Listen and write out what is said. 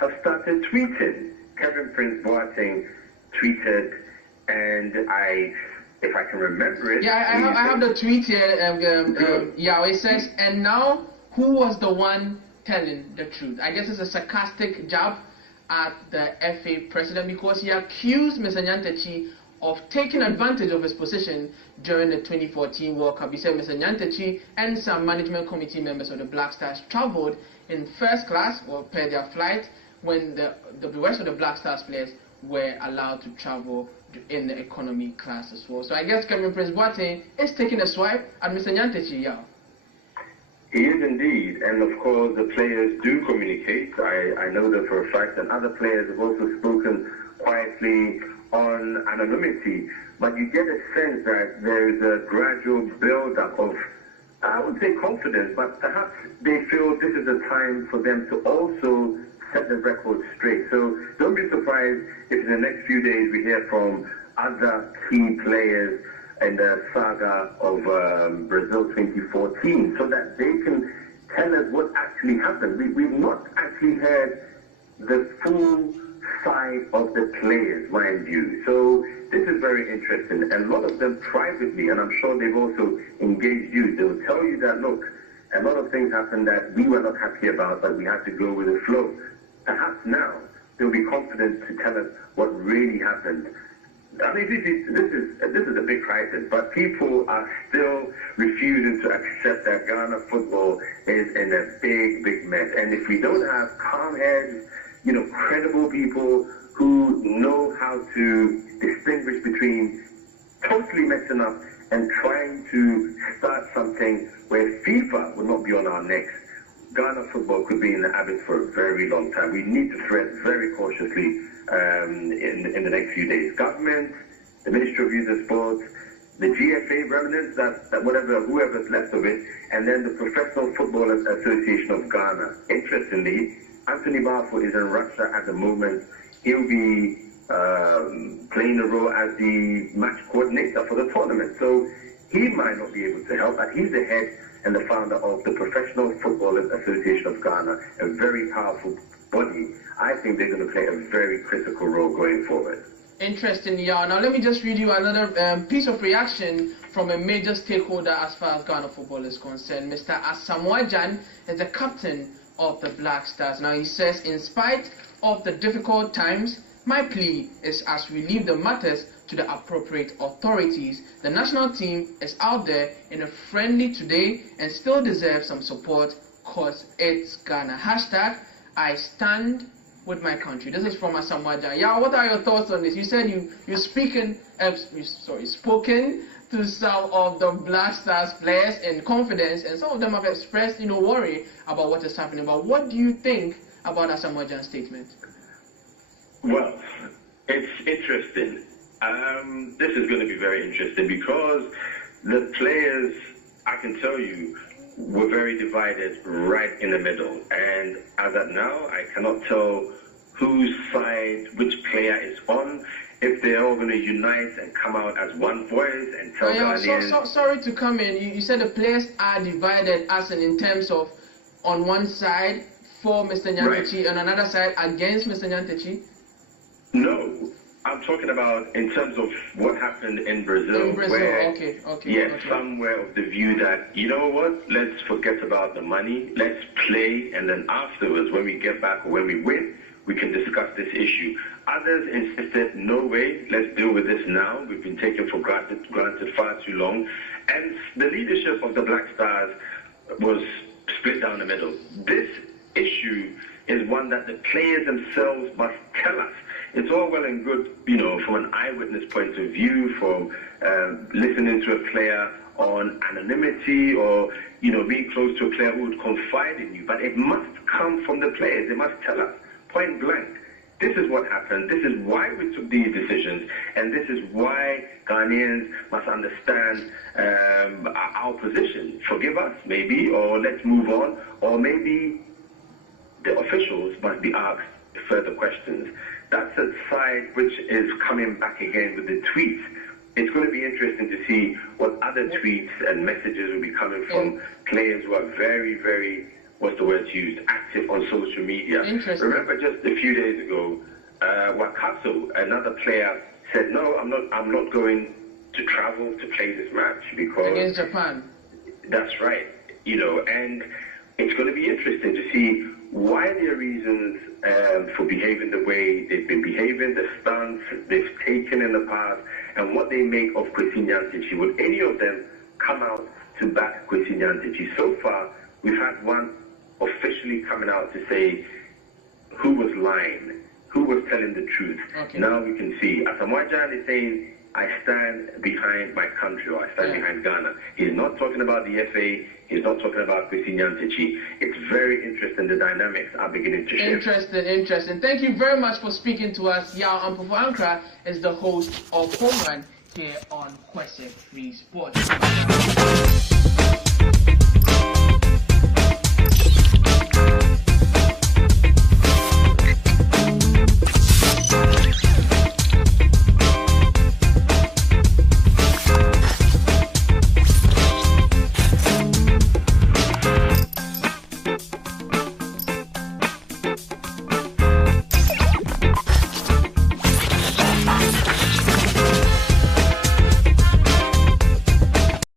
have started tweeting. Kevin Prince Boateng tweeted, and if I can remember it. Yeah, I have the tweet here. Yeah, it says, and now who was the one telling the truth? I guess it's a sarcastic jab at the FA president because he accused Mr. Nyantekyi of taking advantage of his position during the 2014 World Cup. He said Mr. Nyantekyi and some management committee members of the Black Stars traveled in first class or per their flight when the rest of the Black Stars players were allowed to travel in the economy class as well. So I guess Kevin Prince Boateng is taking a swipe at Mr. Nyantekyi, yeah. He is indeed, and of course the players do communicate. I know that for a fact, and other players have also spoken quietly on anonymity, but you get a sense that there is a gradual build-up of, I would say, confidence, but perhaps they feel this is a time for them to also set the record straight. So don't be surprised if in the next few days we hear from other key players in the saga of Brazil 2014, so that they can tell us what actually happened. We've not actually heard the full side of the players, mind you. So this is very interesting, and a lot of them privately, and I'm sure they've also engaged you, they'll tell you that, look, a lot of things happened that we were not happy about, but we had to go with the flow. Perhaps now they'll be confident to tell us what really happened. I mean, this is a big crisis, but people are still refusing to accept that Ghana football is in a big mess. And if we don't have calm heads, credible people who know how to distinguish between totally messing up and trying to start something where FIFA will not be on our necks, Ghana football could be in the abyss for a very long time. We need to tread very cautiously in the next few days. Government, the Ministry of Youth and Sports, the GFA remnants, whoever's left of it, and then the Professional Football Association of Ghana. Interestingly, Anthony Barfoot is in Russia at the moment. He'll be playing a role as the match coordinator for the tournament. So he might not be able to help, but he's the head and the founder of the Professional Footballers Association of Ghana, a very powerful body. I think they're going to play a very critical role going forward. Interesting, yeah. Now let me just read you another piece of reaction from a major stakeholder as far as Ghana football is concerned. Mr. Asamoah Gyan is the captain of the Black Stars. Now he says, in spite of the difficult times, my plea is as we leave the matters to the appropriate authorities. The national team is out there in a friendly today and still deserves some support because it's Ghana. Hashtag, I stand with my country. This is from Asamoah Gyan. Yeah, what are your thoughts on this? You said you've spoken to some of the Black Stars players in confidence, and some of them have expressed, worry about what is happening. But what do you think about Asamoah Gyan's statement? Well, it's interesting. This is going to be very interesting because the players, I can tell you, were very divided right in the middle. And as of now, I cannot tell whose side, which player is on, if they're all going to unite and come out as one voice and tell Ghanaians... Sorry to come in. You said the players are divided as in terms of on one side for Mr. Nyantekyi and another side against Mr. Nyantekyi? No. I'm talking about in terms of what happened in Brazil. Where, some were of the view that, you know what, let's forget about the money, let's play, and then afterwards, when we get back or when we win, we can discuss this issue. Others insisted, no way, let's deal with this now. We've been taken for granted far too long. And the leadership of the Black Stars was split down the middle. This issue is one that the players themselves must tell us. It's all well and good, from an eyewitness point of view, from listening to a player on anonymity or, being close to a player who would confide in you. But it must come from the players. They must tell us, point blank, this is what happened, this is why we took these decisions, and this is why Ghanaians must understand our position. Forgive us, maybe, or let's move on, or maybe the officials must be asked further questions. That's a side which is coming back again with the tweets. It's going to be interesting to see what other tweets and messages will be coming from players who are very, very what's the word used, active on social media. Interesting. Remember just a few days ago, Wakaso, another player, said, no, I'm not going to travel to play this match because... Against Japan. That's right. You know, and it's going to be interesting to see why their reasons for behaving the way they've been behaving, the stance they've taken in the past, and what they make of Kwesi Nyantekyi. Will any of them come out to back Kwesi Nyantekyi? So far, we've had one officially coming out to say who was lying, who was telling the truth. Okay. Now we can see. Asamoah Gyan is saying, I stand behind my country, or I stand behind Ghana. He's not talking about the FA. He's not talking about Kwesi Nyantekyi. It's very interesting. The dynamics are beginning to shift. Interesting. Thank you very much for speaking to us. Yao Ampofo Ankra is the host of Home Run here on Kwesi Free Sports.